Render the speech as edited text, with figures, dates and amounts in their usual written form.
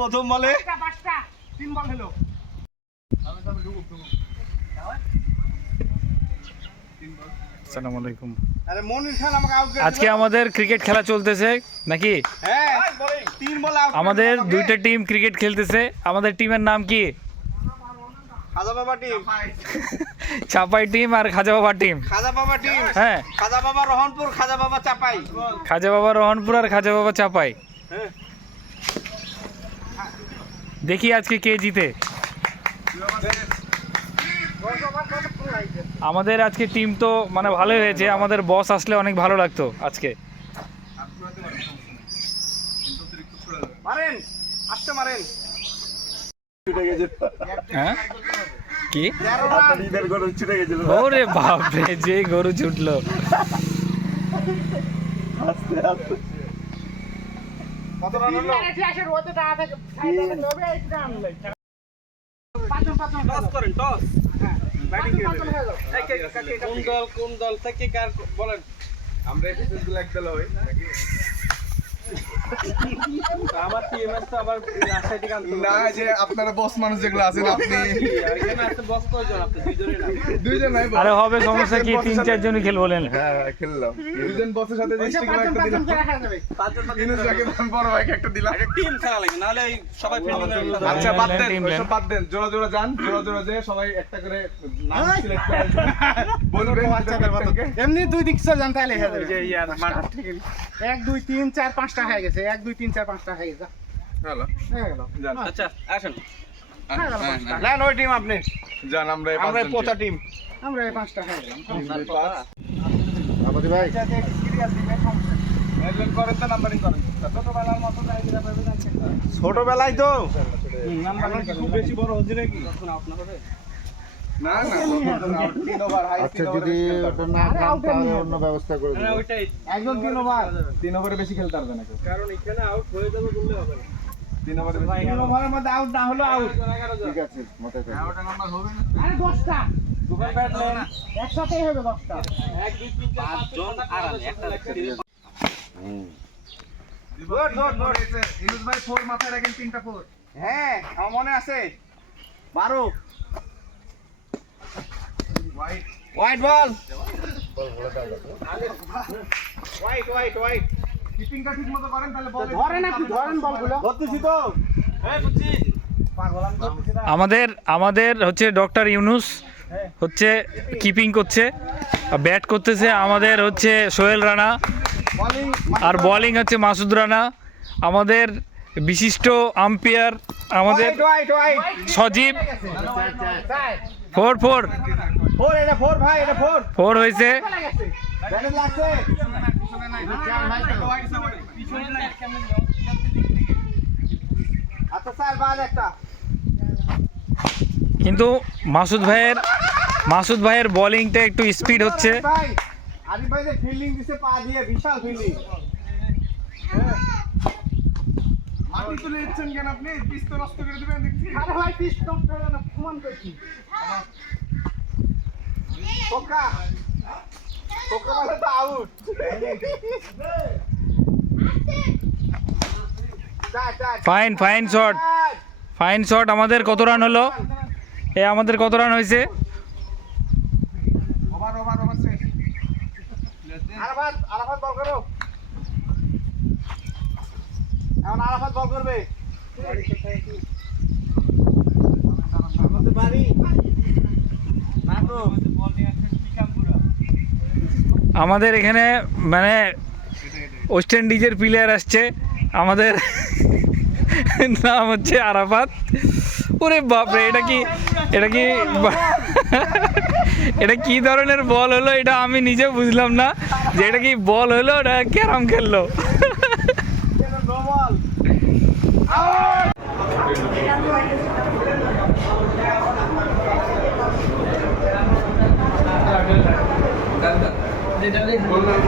প্রথম বলে আসসালামু আলাইকুম। আজকে আমাদের ক্রিকেট খেলা চলতেছে নাকি? আমাদের দুইটা টিম ক্রিকেট খেলতেছে। আমাদের টিমের নাম কি? খাজা বাবা টিম, চাপাই টিম আর খাজা বাবা টিম। খাজা বাবা টিম, হ্যাঁ, খাজা বাবা রহনপুর, খাজা বাবা চাপাই। খাজা বাবা রহনপুর আর খাজা বাবা চাপাই। দেখি আজকে কে জিতে। আমাদের আজকে টিম তো মানে ভালোই হয়েছে। আমাদের বস আসলে অনেক ভালো লাগতো আজকে। মারেন, আসতে মারেন। হ্যাঁ কি? ওরে বাপরে, যে গরু ছুটলো। কত রান হলো? টস করেন, টস। কোন দল থেকে কার বলেন? আমরা এপিসোড গুলো এক দল হই নাকি? আমার টিএমএস তো আবার রাজশাহী থেকে আনতে না, যে আপনারা বস মানুষ যেগুলো আছেন, আপনি এখানে আছে বস কয়জন? আপনি দুইজনই না? দুইজন নাই বস। আরে হবে, সমস্যা কি? 3-4 জনই খেলবো বলেন। হ্যাঁ, খেললাম। দুইজন বসের সাথে ডিস্ট্রিক্ট একটা দিলাম। ইনুস জাকে বড় ভাইকে একটা দিলাম। টিম খেলা লাগে, নাহলে সবাই ফিল্ডিং করে। আচ্ছা, বাদ দেন, ওইসব বাদ দেন। জোড়া জোড়া যান, জোড়া জোড়া যেয়ে সবাই একটা করে নাম সিলেক্ট করে বলবেন বাচ্চাদের মতো। এমনি দুই দিক চলে যান তাহলে হয়ে যাবে। যে ইয়ার মাঠা ঠিক 1 2 3 4 5টা হয়ে গেছে। 1 2 3 4 5টা হয়ে গেছে। হ্যালো, হয়ে গেল। যান। আচ্ছা, আসেন। না, না, ওই টিম আপনি। যান, আমরা এই আমরা পাঁচজন পোতা টিম। আমরা এই 5টা হয়ে গেলাম। আমাদের ভাই একজন করেন তো নাম্বারিং করেন। ছোটবেলার মতো জায়গা পাবে না। ছোটবেলায় তো নাম্বারিং খুব বেশি বড় হচ্ছে নাকি? আপনার হবে? না না, 3 ওভার হাই। আচ্ছা, যদি ওটা না খান তাহলে অন্য ব্যবস্থা করে না, দেব। ওইটাই। একজন 3 ওভার। 3 ওভারে বেশি খেলতে পারবে না কেউ। কারণ এখানে আউট হয়ে যাবে বললে হবে না। 3 ওভারে বেশি 3 ওভারের মধ্যে আউট না হলো আউট। 11 জন। ঠিক আছে, মাথায় থাকবে। ওটা নাম্বার হবে না। আরে 10টা। দুবার ব্যাটলেন। একসাথেই হবে 10টা। 1 2 3 4 5 জন আরাম একটা লাগছে। Good good good. ইনুস ভাই 4 মাথায় রাখেন, 3টা 4। হ্যাঁ, আমার মনে আছে। 12 white white ball. White white white. কিপিংটা ঠিকমতো করেন তাহলে বল। ধরেন আপনি, ধরেন বলগুলো। ধরতেছি তো। এই বুঝছি। আমাদের হচ্ছে ডক্টর ইউনুস হচ্ছে কিপিং করছে, ব্যাট করতেছে আমাদের হচ্ছে সোহেল রানা, বলিং আর বোলিং হচ্ছে মাসুদ রানা। আমাদের বিশিষ্ট আম্পায়ার আমাদের হোয়াইট হোয়াইট। সজীব। 4 4 এটা 4 ভাই, এটা 4। 4 হয়েছে। ব্যাটে লাগছে। আচ্ছা স্যার, বাদ একটা। কিন্তু মাসুদ ভাইয়ের বোলিংটা একটু স্পিড হচ্ছে। ভাই আরিফ ভাই যে ফিল্ডিং দিছে পা দিয়ে, বিশাল ফিল্ডিং। মাটি তুলে দিচ্ছেন কেন আপনি? পিচ তো নষ্ট করে দিবেন দেখছি। আরে ভাই পিস নষ্ট হবে না, সমান করছি। কোকা কোকা মানে তো আউট। Fine shot. আমাদের কত রান হলো? আমাদের কত রান হয়েছে? ওভার ওভার ওভার শেষ। আরাফাত বল করো। এখন আরাফাত বল করবে। বাড়ি না তো আমাদের এখানে মানে ওয়েস্ট ইন্ডিজের প্লেয়ার আসছে। আমাদের নাম হচ্ছে আরাফাত। ওরে বাপরে, এটা কি ধরনের বল হলো? এটা আমি নিজে বুঝলাম না যে এটা কি বল হলো, এটা ক্যারাম খেললো। বললাম